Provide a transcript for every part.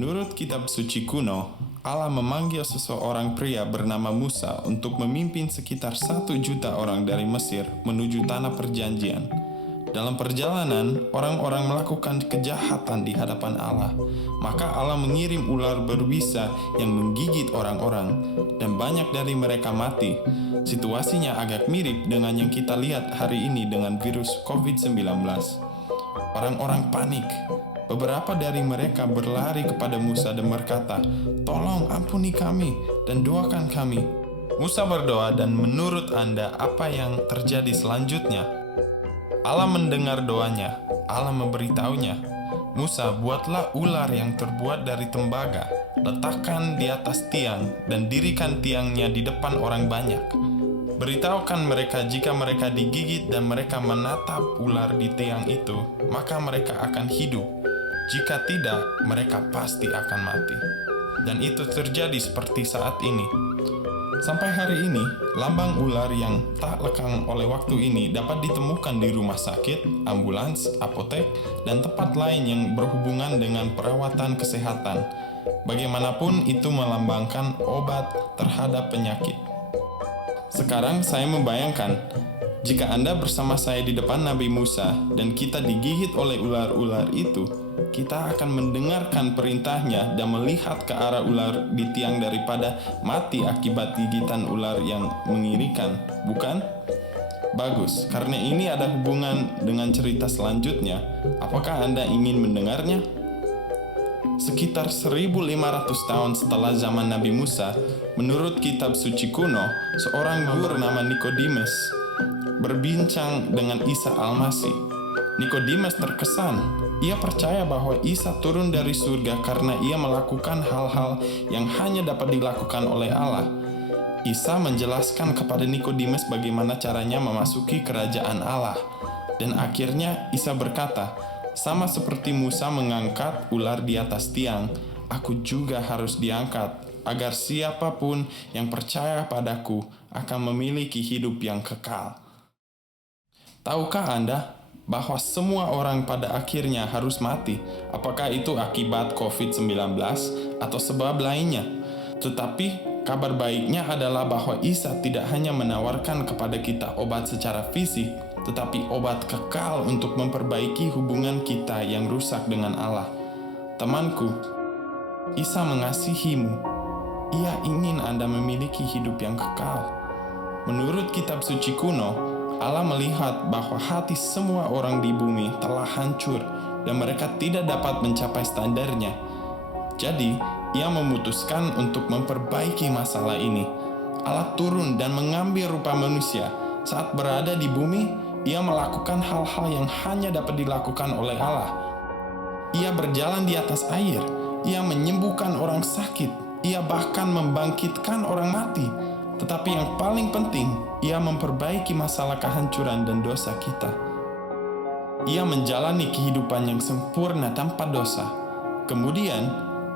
Menurut kitab suci kuno, Allah memanggil seseorang pria bernama Musa untuk memimpin sekitar 1 juta orang dari Mesir menuju tanah perjanjian. Dalam perjalanan, orang-orang melakukan kejahatan di hadapan Allah. Maka Allah mengirim ular berbisa yang menggigit orang-orang, dan banyak dari mereka mati. Situasinya agak mirip dengan yang kita lihat hari ini dengan virus COVID-19. Orang-orang panik. Beberapa dari mereka berlari kepada Musa dan berkata, "Tolong ampuni kami dan doakan kami." Musa berdoa, dan menurut Anda apa yang terjadi selanjutnya? Allah mendengar doanya. Allah memberitahunya, "Musa, buatlah ular yang terbuat dari tembaga, letakkan di atas tiang, dan dirikan tiangnya di depan orang banyak. Beritahukan mereka jika mereka digigit dan mereka menatap ular di tiang itu, maka mereka akan hidup. Jika tidak, mereka pasti akan mati." Dan itu terjadi seperti saat ini. Sampai hari ini, lambang ular yang tak lekang oleh waktu ini dapat ditemukan di rumah sakit, ambulans, apotek, dan tempat lain yang berhubungan dengan perawatan kesehatan. Bagaimanapun itu melambangkan obat terhadap penyakit. Sekarang saya membayangkan, jika Anda bersama saya di depan Nabi Musa dan kita digigit oleh ular-ular itu, kita akan mendengarkan perintahnya dan melihat ke arah ular di tiang daripada mati akibat gigitan ular yang mengerikan, bukan? Bagus, karena ini ada hubungan dengan cerita selanjutnya. Apakah Anda ingin mendengarnya? Sekitar 1500 tahun setelah zaman Nabi Musa, menurut kitab suci kuno, seorang guru bernama Nikodemus berbincang dengan Isa Al-Masih. Nikodemus terkesan. Ia percaya bahwa Isa turun dari surga karena ia melakukan hal-hal yang hanya dapat dilakukan oleh Allah. Isa menjelaskan kepada Nikodemus bagaimana caranya memasuki kerajaan Allah. Dan akhirnya Isa berkata, "Sama seperti Musa mengangkat ular di atas tiang, aku juga harus diangkat, agar siapapun yang percaya padaku akan memiliki hidup yang kekal." Tahukah Anda bahwa semua orang pada akhirnya harus mati, apakah itu akibat COVID-19 atau sebab lainnya? Tetapi kabar baiknya adalah bahwa Isa tidak hanya menawarkan kepada kita obat secara fisik, tetapi obat kekal untuk memperbaiki hubungan kita yang rusak dengan Allah. Temanku, Isa mengasihimu. Ia ingin Anda memiliki hidup yang kekal. Menurut kitab suci kuno, Allah melihat bahwa hati semua orang di bumi telah hancur dan mereka tidak dapat mencapai standarnya. Jadi, Ia memutuskan untuk memperbaiki masalah ini. Allah turun dan mengambil rupa manusia. Saat berada di bumi, Ia melakukan hal-hal yang hanya dapat dilakukan oleh Allah. Ia berjalan di atas air. Ia menyembuhkan orang sakit. Ia bahkan membangkitkan orang mati. Tetapi yang paling penting, Ia memperbaiki masalah kehancuran dan dosa kita. Ia menjalani kehidupan yang sempurna tanpa dosa. Kemudian,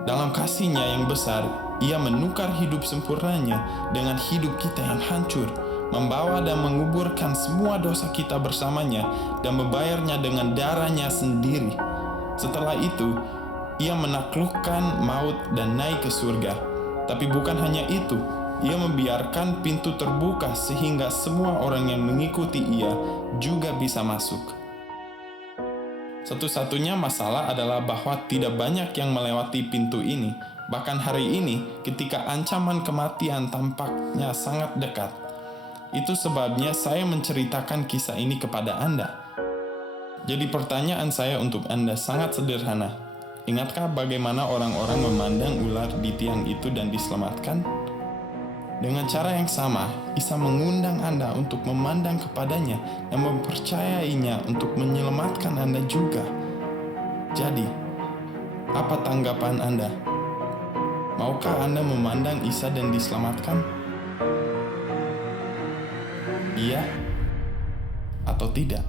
dalam kasih-Nya yang besar, Ia menukar hidup sempurnanya dengan hidup kita yang hancur, membawa dan menguburkan semua dosa kita bersamanya, dan membayarnya dengan darah-Nya sendiri. Setelah itu, Ia menaklukkan maut dan naik ke surga. Tapi bukan hanya itu, Ia membiarkan pintu terbuka sehingga semua orang yang mengikuti Ia juga bisa masuk. Satu-satunya masalah adalah bahwa tidak banyak yang melewati pintu ini. Bahkan hari ini, ketika ancaman kematian tampaknya sangat dekat. Itu sebabnya saya menceritakan kisah ini kepada Anda. Jadi pertanyaan saya untuk Anda sangat sederhana. Ingatkah bagaimana orang-orang memandang ular di tiang itu dan diselamatkan? Dengan cara yang sama, Isa mengundang Anda untuk memandang kepadanya dan mempercayainya untuk menyelamatkan Anda juga. Jadi, apa tanggapan Anda? Maukah Anda memandang Isa dan diselamatkan? Iya atau tidak?